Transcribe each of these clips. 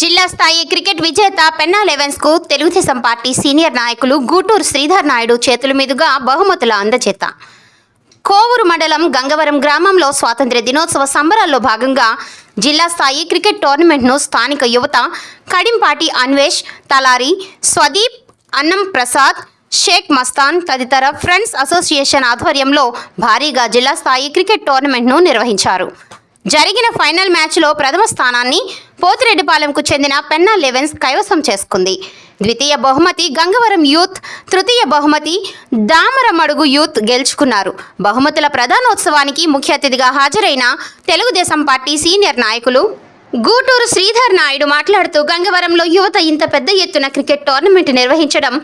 జిల్లా స్థాయి క్రికెట్ విజేత పెన్నా లెవెన్స్కు తెలుగుదేశం పార్టీ సీనియర్ నాయకులు గూటూరు శ్రీధర్ నాయుడు చేతుల మీదుగా బహుమతుల అందజేత కోవూరు మండలం గంగవరం గ్రామంలో స్వాతంత్ర్య దినోత్సవ సంబరాల్లో భాగంగా జిల్లా స్థాయి క్రికెట్ టోర్నమెంట్ను స్థానిక యువత కడింపాటి అన్వేష్ తలారి స్వదీప్ అన్నం ప్రసాద్ షేక్ మస్తాన్ తదితర ఫ్రెండ్స్ అసోసియేషన్ ఆధ్వర్యంలో భారీగా జిల్లా స్థాయి క్రికెట్ టోర్నమెంట్ను నిర్వహించారు. జరిగిన ఫైనల్ మ్యాచ్లో ప్రథమ స్థానాన్ని పోతిరెడ్డిపాలెంకు చెందిన పెన్నా లెవెన్స్ కైవసం చేసుకుంది. ద్వితీయ బహుమతి గంగవరం యూత్ తృతీయ బహుమతి దామరమడుగు యూత్ గెలుచుకున్నారు. బహుమతుల ప్రధానోత్సవానికి ముఖ్య అతిథిగా హాజరైన తెలుగుదేశం పార్టీ సీనియర్ నాయకులు గూటూరు శ్రీధర్ నాయుడు మాట్లాడుతూ గంగవరంలో యువత ఇంత పెద్ద ఎత్తున క్రికెట్ టోర్నమెంట్ నిర్వహించడం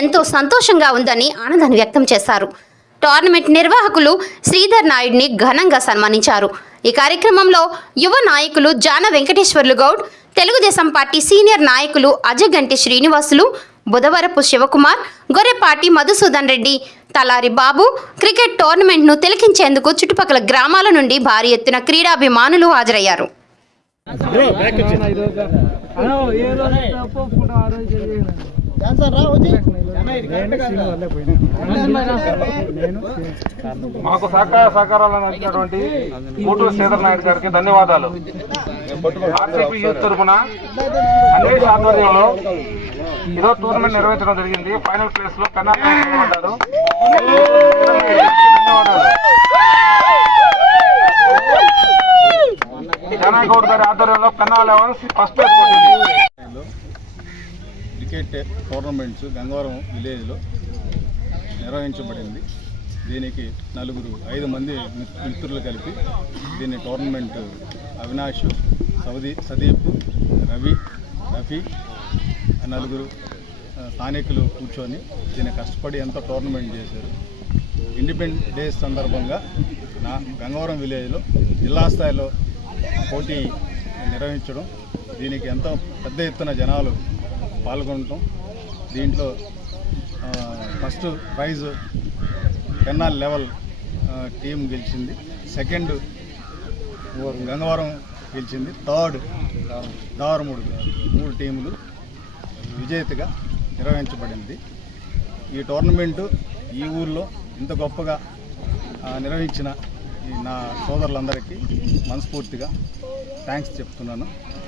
ఎంతో సంతోషంగా ఉందని ఆనందాన్ని వ్యక్తం చేశారు. టోర్నమెంట్ నిర్వాహకులు శ్రీధర్ నాయుడిని ఘనంగా సన్మానించారు. ఈ కార్యక్రమంలో యువ నాయకులు జాన వెంకటేశ్వర్లు గౌడ్ తెలుగుదేశం పార్టీ సీనియర్ నాయకులు అజగంటి శ్రీనివాసులు బుధవరపు శివకుమార్ గొర్రెపాటి మధుసూదన్ రెడ్డి తలారి బాబు క్రికెట్ టోర్నమెంట్ను తిలకించేందుకు చుట్టుపక్కల గ్రామాల నుండి భారీ ఎత్తున క్రీడాభిమానులు హాజరయ్యారు. మాకు సహకార సహకారాలను అందించినటువంటి కూటూరు శ్రీధర్ నాయుడు గారికి ధన్యవాదాలు. ఆర్సీపీ యూత్ తరఫున అన్వేష్ ఆధ్వర్యంలో ఈరోజు టూర్నమెంట్ నిర్వహించడం జరిగింది. ఫైనల్ ప్లేస్లో కన్నా. ధన్యవాదాలు. జనాయ్ గౌడ్ గారి ఆధ్వర్యంలో కన్నా లెవెన్స్ ఫస్ట్ ప్లేస్ కొట్టింది. క్రికెట్ టోర్నమెంట్స్ గంగవరం విలేజ్లో నిర్వహించబడింది. దీనికి నలుగురు ఐదు మంది మిత్రులు కలిపి దీన్ని టోర్నమెంట్ అవినాష్ సౌదీ సదీప్ రవి రఫీ నలుగురు స్థానికులు కూర్చొని దీన్ని కష్టపడి ఎంతో టోర్నమెంట్ చేశారు. ఇండిపెండెన్స్ డే సందర్భంగా నా గంగవరం విలేజ్లో జిల్లా స్థాయిలో పోటీ నిర్వహించడం దీనికి ఎంతో పెద్ద ఎత్తున జనాలు పాల్గొనటం. దీంట్లో first prize canal level team గెలిచింది. సెకండ్ గంగవరం గెలిచింది. థర్డ్ దారుమూడు మూడు టీములు విజేతగా నిర్వహించబడింది. ఈ టోర్నమెంటు ఈ ఊర్లో ఇంత గొప్పగా నిర్వహించిన ఈ నా సోదరులందరికీ మనస్ఫూర్తిగా థ్యాంక్స్ చెప్తున్నాను.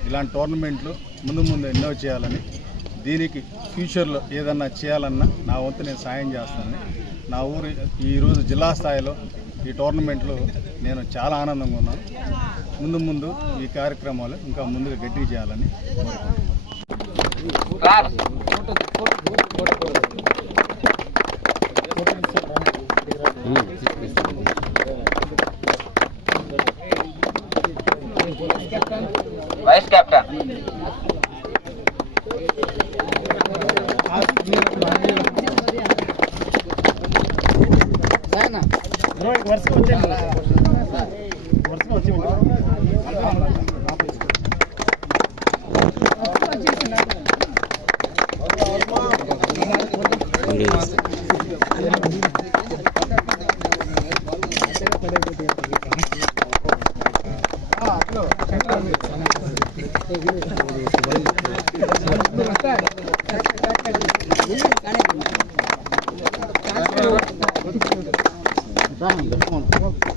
ఇలాంటి టోర్నమెంట్లు ముందు ముందు ఎన్నో చేయాలని దీనికి ఫ్యూచర్లో ఏదన్నా చేయాలన్నా నా వంతు నేను సాయం చేస్తానని నా ఊరు ఈరోజు జిల్లా స్థాయిలో ఈ టోర్నమెంట్లో నేను చాలా ఆనందంగా ఉన్నాను. ముందు ముందు ఈ కార్యక్రమాలు ఇంకా ముందుగా గట్టి చేయాలని కోరుకుంటున్నాను. వరుసగా వచ్చే వరుసగా వచ్చే coming, they're coming forward.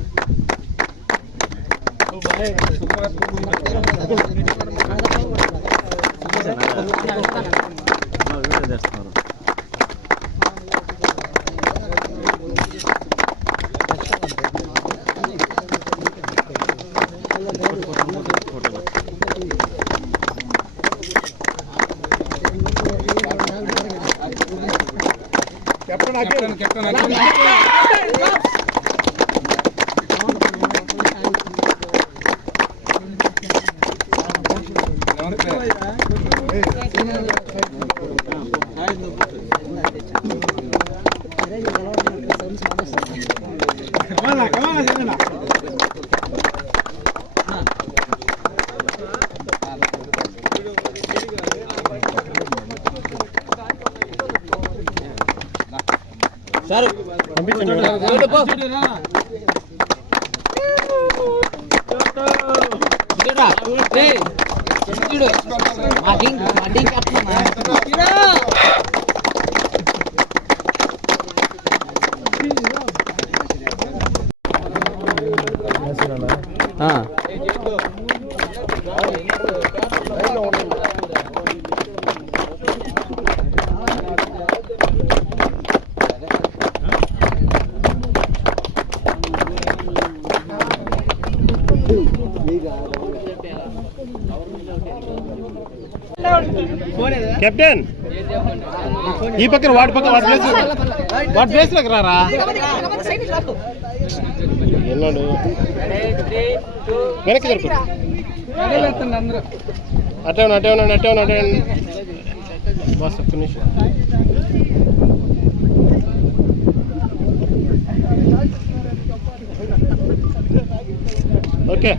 Sir పంపించండి మా టీం మా టీం కెప్టెన్ ஆ கேப்டன் ఈ పక్కన వాడి పక్కన వాడి ప్లేస్ వాడి ప్లేస్లోకి రారా? ఎన్నాడు వెనక్కి జరుపు. అటే ఉన్నా అటే ఉన్నాడు అటే ఉన్నాడు అటే బస్ ఒక్క నిమిషం. ఓకే.